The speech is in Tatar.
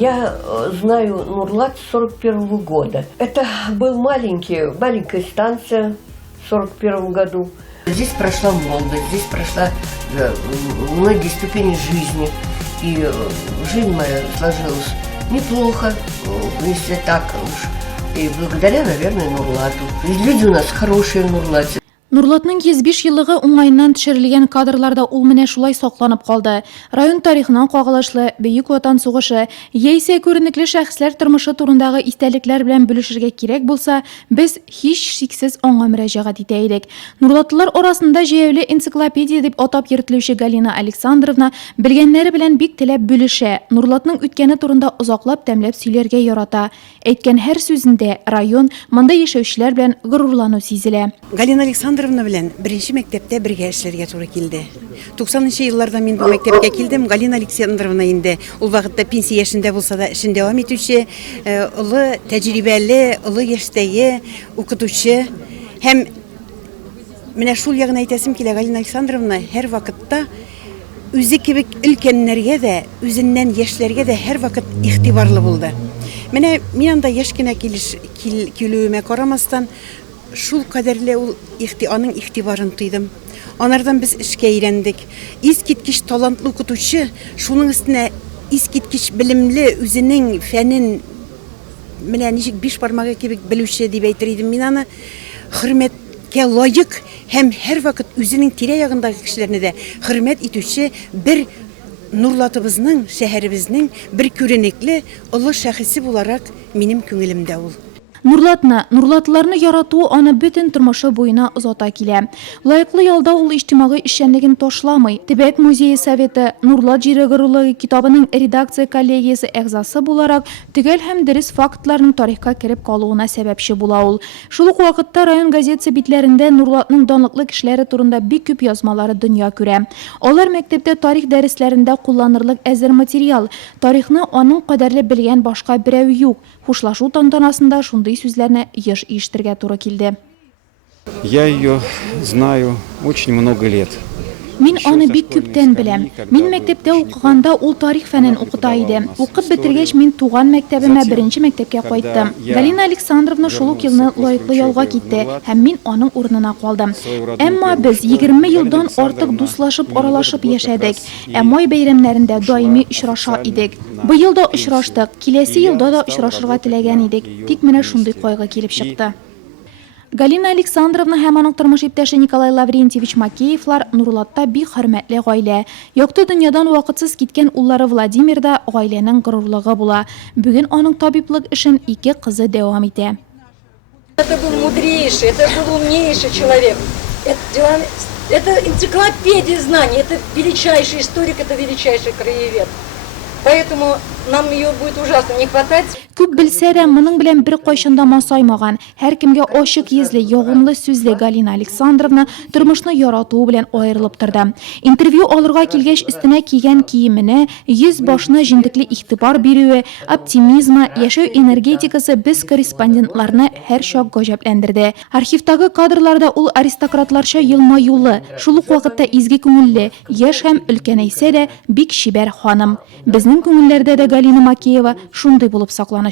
Я знаю Нурлат с 41 года. Это был маленькая станция в 41 году. Здесь прошла молодость, здесь прошла многие ступени жизни. И жизнь моя сложилась неплохо, если так уж. И благодаря, наверное, Нурлату. Ведь люди у нас хорошие в Нурлате. Нурлатның 105 еллыгы уңайыннан төшерелгән кадрларда ул менә шулай сакланып калды. Район тарихынан кагылышлы Бөек Ватан сугышы яисә күренекле шәхесләр тормышы турындагы истәлекләр белән бүлешергә кирәк булса, без һич шиксез аңа мөрәҗәгать итә идек. Нурлатлылар арасында җәяүле энциклопедия дип атап йөртелүче Галина Александровна белгәннәре белән бик теләп бүлешә. Нурлатның үткәне турында озаклап тәмләп сөйләргә ярата. Әйткән һәр сүзендә район, монда яшәүчеләр белән горурлану сизелә. Галина Александровна белән беренче мәктәптә бергә эшләргә туры килде. 90-нчы елларда мин бу мәктәпкә килдем. Галина Александровна инде ул вакытта пенсия яшендә булса да эшен дәвам итүче, улы тәҗрибәле, улы яшьтәге укытучы һәм менә шул ягын әйтәсем килә. Галина Александровна һәр вакытта үзе кебек өлкәннәргә дә, үзеннән яшьләргә дә һәр вакыт игътибарлы булды. Менә мин анда яшь кенә килүемә карамастан шул кадәрле ул аның игътибарын тойдым. Анардан без эшкә өйрәндек. Искиткеч талантлы укытучы, шуның өстенә искиткеч белемле, үзенең фәнен менә ничек 5 бармагы кебек белүче дип әйтер идем. Мин аны хөрмәткә лаек һәм һәр вакыт үзенең тирә-ягындагы кешеләрне дә хөрмәт итүче бер Нурлатыбызның, шәһәребезнең бер күренекле олы шәхесе буларак минем күңелемдә ул. Нурлатлыларны ярату аны бөтен тормышы буена озата килә. Лайыклы ялда ул иҗтимагый эшчәнлеген ташламый. Төбәк музее советы Нурлат җире горурлыгы китабының редакция коллегиясе әгъзасы буларак төгәл һәм дөрес фактларның тарихка кереп калуына сәбәпче була ул. Шул ук вакытта район газетасы битләрендә Нурлатның данлыклы кешеләре турында бик күп язмалары дөнья күрә. Алар мәктәптә тарих дәресләрендә кулланырлык әзер материал. Тарихны аның кадәрле белгән башка берәү юк. Хушлашу тантанасында шундый сүзләрне еш ишетергә туры килде. Я ее знаю очень много лет. Мин аны бик күптән беләм. Мин мәктәптә укыганда ул тарих фәнен укыта иде. Укып бетергәч мин туган мәктәбемә беренче мәктәпкә кайттым. Галина Александровна шул ук елны лаеклы ялга китте һәм мин аның урынына калдым. Әмма без 20 елдан артык дуслашып, аралашып яшәдек. Май бәйрәмнәрендә даими очраша идек. Быел да очраштык, киләсе елда да очрашырга теләгән идек. Тик менә шундый кайгы килеп чыкты. Галина Александровна һәм аның тормыш иптәше Николай Лаврентьевич Макеевлар Нурлатта бик хөрмәтле гаилә. Якты дөньядан вакытсыз киткән уллары Владимирда гаиләнең горурлыгы була. Бүген аның табиблык эшен 2 кызы дәвам итә. Это был мудрейший, это был умнейший человек. Это энциклопедия знаний, это величайший историк, это величайший краевед. Поэтому нам ее будет ужасно не хватать. Күп белсә дә, моның белән бер кайчанда масаймаган, һәр кемгә ачык йөзле, ягымлы сүзле Галина Александровна тормышны яратуы белән аерылып торды. Интервью алырга килгәч өстенә кигән киеменә, йөз башына җиндекле игътибар бирүе, оптимизмы, яшәү энергетикасы без корреспондентларны һәр чак гаҗәпләндерде. Архивтагы кадрларда ул аристократларча елмаюлы, шул ук вакытта изге күңелле, яшь һәм өлкәнәйсә дә бик чибәр ханым. Безнең күңелләрдә дә Галина Макеева шундый булып сакланачак.